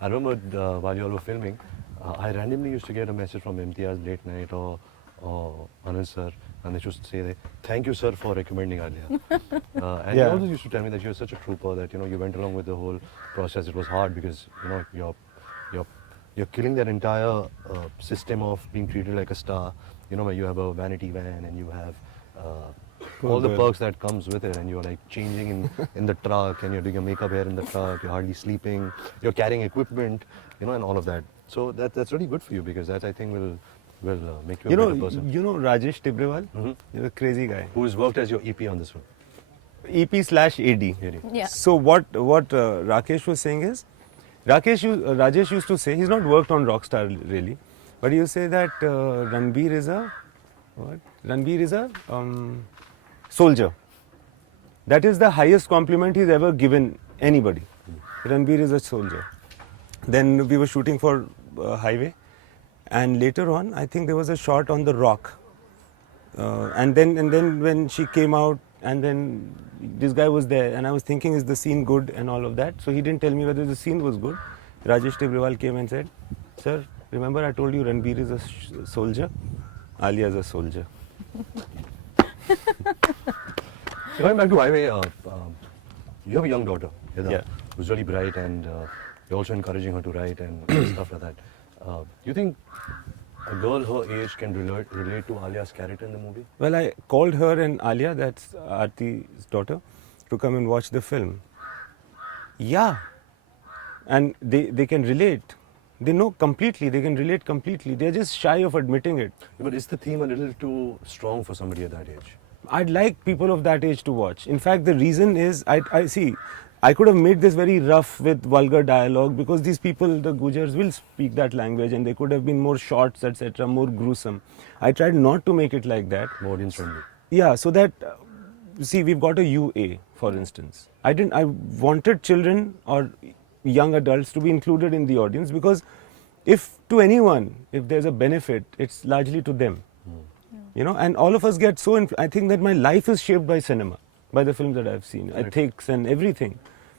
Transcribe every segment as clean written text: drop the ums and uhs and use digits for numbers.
I remember while you all were filming, I randomly used to get a message from Imtiaz late night or Anil sir, and they used to say, "Thank you, sir, for recommending Alia." And he also used to tell me that you were such a trooper, that you went along with the whole process. It was hard because you're killing that entire system of being treated like a star. Where you have a vanity van and you have all the perks that comes with it, and you're like changing in the truck, and you're doing your makeup here in the truck, you're hardly sleeping, you're carrying equipment, and all of that. So that's really good for you, because that, I think, will make you a better person. You know Rajesh Tibrewal? He's a crazy guy. Who's worked as your EP on this one? EP/AD. Yeah. So what Rakesh was saying is, Rajesh used to say, he's not worked on Rockstar really, but he used to say that Ranbir is a soldier. That is the highest compliment he's ever given anybody. Ranbir is a soldier. Then we were shooting for Highway, and later on, I think there was a shot on the rock, and then when she came out, and then this guy was there, and I was thinking, is the scene good and all of that? So he didn't tell me whether the scene was good. Rajesh Tibrewal came and said, "Sir, remember I told you Ranbir is a soldier, Alia is a soldier." Going back to Highway, you have a young daughter, Yeah. who's really bright, and you're also encouraging her to write and stuff like that. Do you think a girl her age can relate to Alia's character in the movie? Well, I called her and Alia, that's Aarti's daughter, to come and watch the film. Yeah. And they can relate. They know completely, they can relate completely. They're just shy of admitting it. But is the theme a little too strong for somebody at that age? I'd like people of that age to watch. In fact, the reason is, I could have made this very rough with vulgar dialogue, because these people, the Gujars, will speak that language, and they could have been more shots, etc., more gruesome. I tried not to make it like that. More audience friendly. Yeah, so that, see, we've got a UA, for instance. I wanted children or young adults to be included in the audience, because if there's a benefit, it's largely to them. And all of us get so, I think that my life is shaped by cinema, by the films that I've seen, ethics and everything.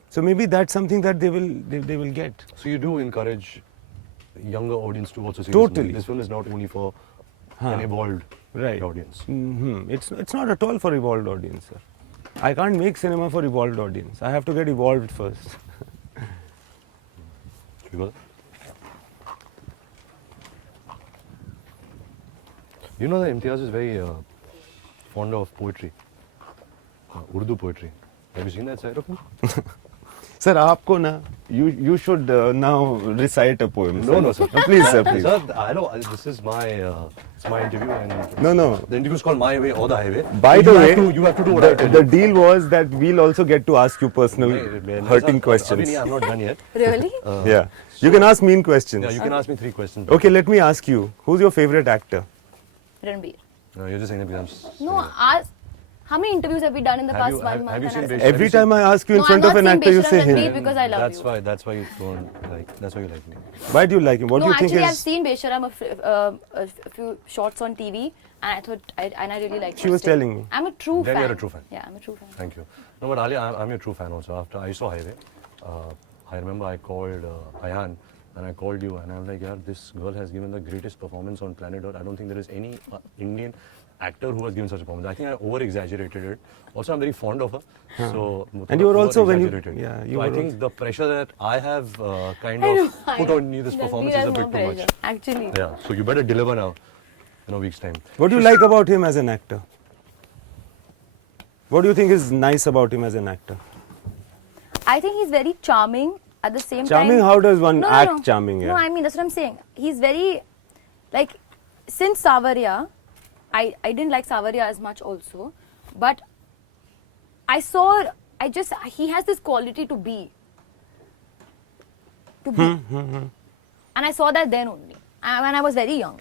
So maybe that's something that they will get. So you do encourage younger audience to also see Totally. This film is not only for an evolved audience. It's not at all for evolved audience, sir. I can't make cinema for evolved audience. I have to get evolved first. Should we go? You know that Imtiaz is very fond of poetry, Urdu poetry. Have you seen that side of him? Sir, aapko na, you should now recite a poem. No, sir. Please, sir, please. Sir, I know this is my interview, and No. The interview is called My Way or the Highway. By the way, you have to do what I tell the you. deal was that we'll also get to ask you personal hurting questions. Abhi, I'm not done yet. Really? Yeah. You can ask mean questions. Yeah, you can ask me 3 questions. Okay, let me ask you. Who's your favorite actor? Ranbir. No, you're just saying that because I'm No, how many interviews have we done in the past 1 month? have you seen and Besh- Every time I ask you in No, front I'm of an not actor, you saying say Ranbir him. because I love you. That's why you don't like. That's why you like me. Why do you like him? What do No, you think actually, I've is... seen Besharam a few shots on TV, and I thought, and I really liked. She was telling me. I'm a true Then fan. you're a true fan. Yeah, I'm a true fan. Thank you. No, but Ali, I'm your true fan also. After I saw Highway, I remember I called Ayan, and I called you, and I'm like, yeah, this girl has given the greatest performance on planet Earth. I don't think there is any Indian actor who has given such a performance. I think I over-exaggerated it. Also, I'm very fond of her. So, And you were also when you... over-exaggerated. Yeah, you So were I think the pressure that I have kind of put on you this performance is a bit too much. Actually. Yeah, so you better deliver now in a week's time. What do you like about him as an actor? What do you think is nice about him as an actor? I think he's very charming at the same time. Charming? How does one No, act no. charming? No, I mean, that's what I'm saying. He's very, like, since Savaria, I didn't like Savaria as much also, but he has this quality to be. And I saw that then only, when I was very young.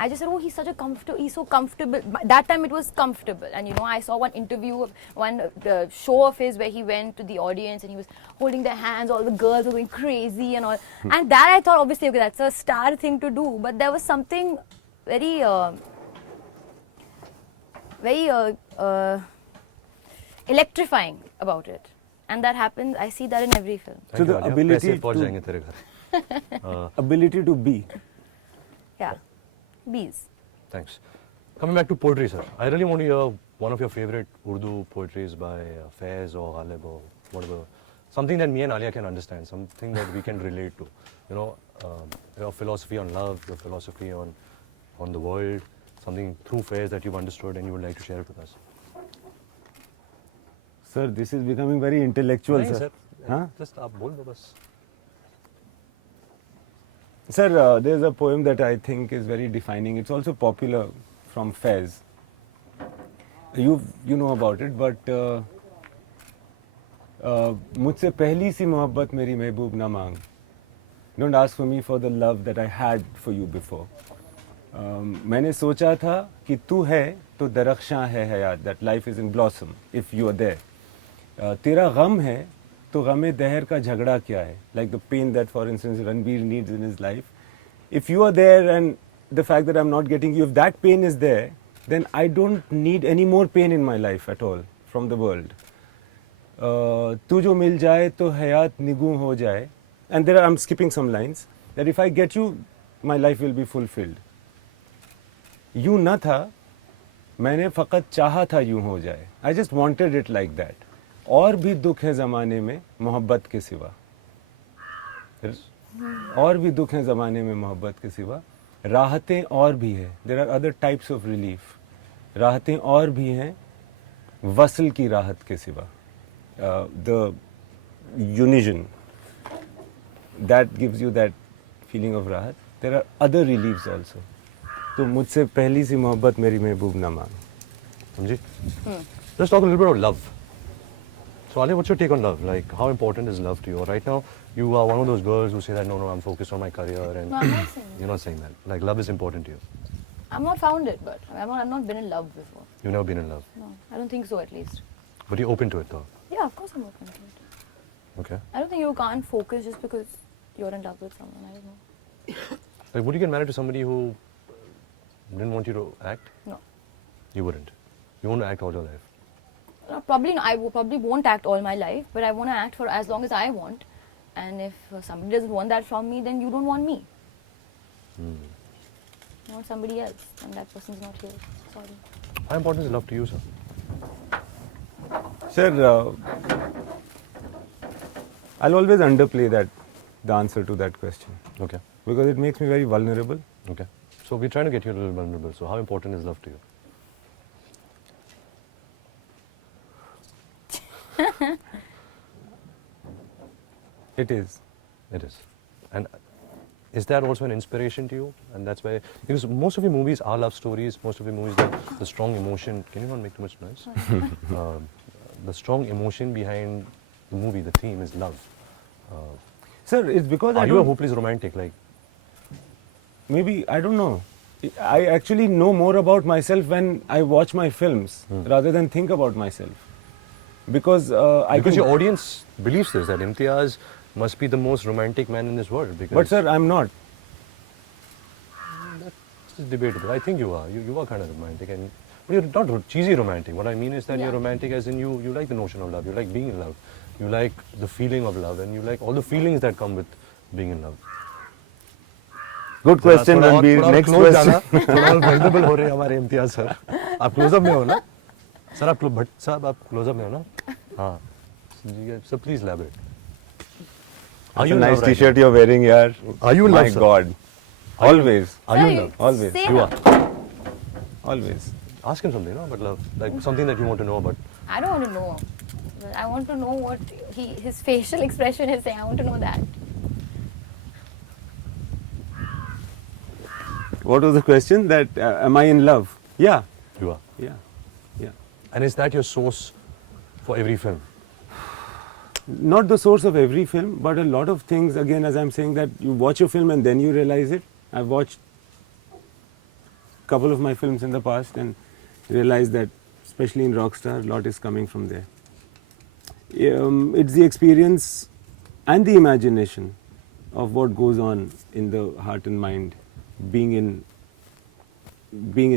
I just said, oh, he's so comfortable. That time it was comfortable. And I saw one interview, the show of his where he went to the audience and he was holding their hands, all the girls were going crazy and all. And that I thought, obviously, okay, that's a star thing to do. But there was something very, electrifying about it. And that happens, I see that in every film. Thank So you, the Alia. ability पैसे पहुंच to- जाएंगे तेरे घर. Ability to be. Yeah. Bees. Thanks. Coming back to poetry, sir. I really want to hear one of your favorite Urdu poetries by Faiz or Ghalib or whatever. Something that me and Alia can understand, something that we can relate to. You know, your philosophy on love, your philosophy on the world, something through Faiz that you've understood and you would like to share it with us. Sir, this is becoming very intellectual, नहीं, sir. sir. Huh? Just आप बोल दो बस. Sir, there's a poem that I think is very defining. It's also popular from Faiz. You know about it, but मुझसे पहली सी मोहब्बत मेरी महबूब ना मांग. Don't ask for me for the love that I had for you before. मैंने सोचा था कि तू है तो दरख्शां है हयात, that life is in blossom if you are there. तेरा गम है तो गमे दहर का झगड़ा क्या है, like the pain that for instance Ranbir needs in his life. If you are there and the fact that I'm not getting you, if that pain is there, then I don't need any more pain in my life at all from the world. तू जो मिल जाए तो हयात निगूं हो जाए, and there I'm skipping some lines, that if I get you, my life will be fulfilled. यूं न था, मैंने फ़कत चाहा था यूं हो जाए. I just wanted it like that. और भी दुख है ज़माने में मोहब्बत के सिवा. और भी दुख है ज़माने में मोहब्बत के सिवा. राहतें और भी है. There are other types of relief. राहतें और भी हैं वसल की राहत के सिवा. The unison that gives you that feeling of rahat. There are other reliefs also. तो मुझसे पहली सी मोहब्बत मेरी महबूब ना मांग. समझी? Let's talk a little bit about love. So Alia, what's your take on love? Like, how important is love to you? Right now, you are one of those girls who say that, no, I'm focused on my career, and No, I'm not saying that. you're not saying that. Like, love is important to you. I've not found it, but I've not been in love before. You've never been in love. No, I don't think so at least. But you're open to it, though. Yeah, of course I'm open to it. Okay. I don't think you can't focus just because you're in love with someone. I don't know. Like, would you get married to somebody who didn't want you to act? No. You wouldn't. You want to act all your life. No, probably no, probably won't act all my life, but I want to act for as long as I want. And if somebody doesn't want that from me, then you don't want me. You want somebody else, and that person's not here. Sorry. How important is love to you, sir? Sir, I'll always underplay the answer to that question Okay. because it makes me very vulnerable. Okay. So we're trying to get you a little vulnerable. So how important is love to you? It is. It is. And is that also an inspiration to you? And that's why, because most of your movies are love stories, most of your movies, the strong emotion, can you not make too much noise? The strong emotion behind the movie, the theme is love. Sir, it's because Are I you a don't, hopeless romantic? Like, maybe, I don't know. I actually know more about myself when I watch my films rather than think about myself. Because because your audience believes this, that Imtiaz must be the most romantic man in this world. Because But sir, I'm not. That's debatable. I think you are. You are kind of romantic, and but you're not cheesy romantic. What I mean is that Yeah. you're romantic as in you like the notion of love. You like being in love. You like the feeling of love, and you like all the feelings that come with being in love. Good question, थोड़ा और- Ranbir. थोड़ा और Next close question. जाना, थोड़ा और vulnerable हो रहे हैं हमारे इम्तियाज सर. आप क्लोजअप में हो ना? सर आप भट्ट साहब आप क्लोजअप में हो ना? हाँ. So please elaborate. Are That's you a in nice love right T-shirt you're wearing, yaar. Are you in My love, sir? God. Always. now? Are you in Sir, love? Always. say You no. are. Always. Ask him something, no? But love, like something that you want to know about. I don't want to know. I want to know what his facial expression is saying. I want to know that. What was the question? That am I in love? Yeah. You are. Yeah. Yeah. And is that your source for every film? Not the source of every film, but a lot of things, again, as I'm saying, that you watch a film and then you realize it. I've watched a couple of my films in the past and realized that, especially in Rockstar, a lot is coming from there. It's the experience and the imagination of what goes on in the heart and mind, being in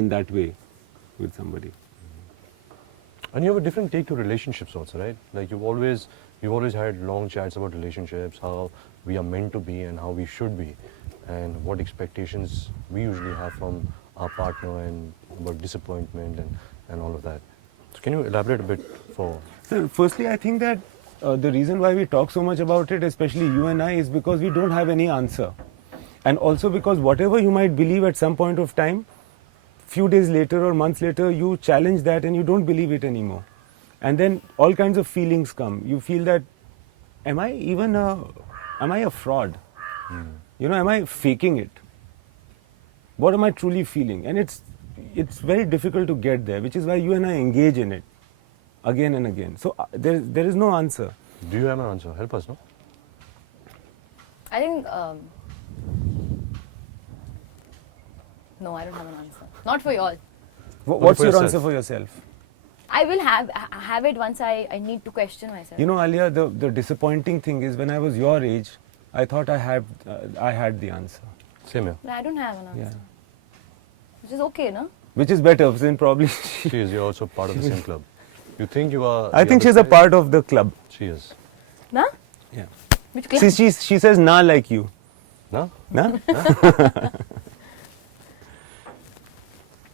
that way with somebody. And you have a different take to relationships also, right? Like you've always We've always had long chats about relationships, how we are meant to be and how we should be, and what expectations we usually have from our partner and about disappointment and all of that. So can you elaborate a bit for... So firstly, I think that the reason why we talk so much about it, especially you and I, is because we don't have any answer. And also because whatever you might believe at some point of time, few days later or months later, you challenge that and you don't believe it anymore. And then all kinds of feelings come. You feel that, am I a fraud? You know, am I faking it? What am I truly feeling? And it's very difficult to get there, which is why you and I engage in it again and again. So there is no answer. Do you have an answer? Help us, no? I think, no, I don't have an answer. Not for you all. What's for your yourself? answer for yourself? I will have it once I need to question myself. You know, Alia, the disappointing thing is when I was your age, I thought I had the answer. Same here. I don't have an answer. Yeah. Which is okay, no? Which is better, then probably. She is. You're also part of the same club. You think you are... I think she's a part of the club. She is. Na? Yeah. Which club? See, she says na like you. No? Na?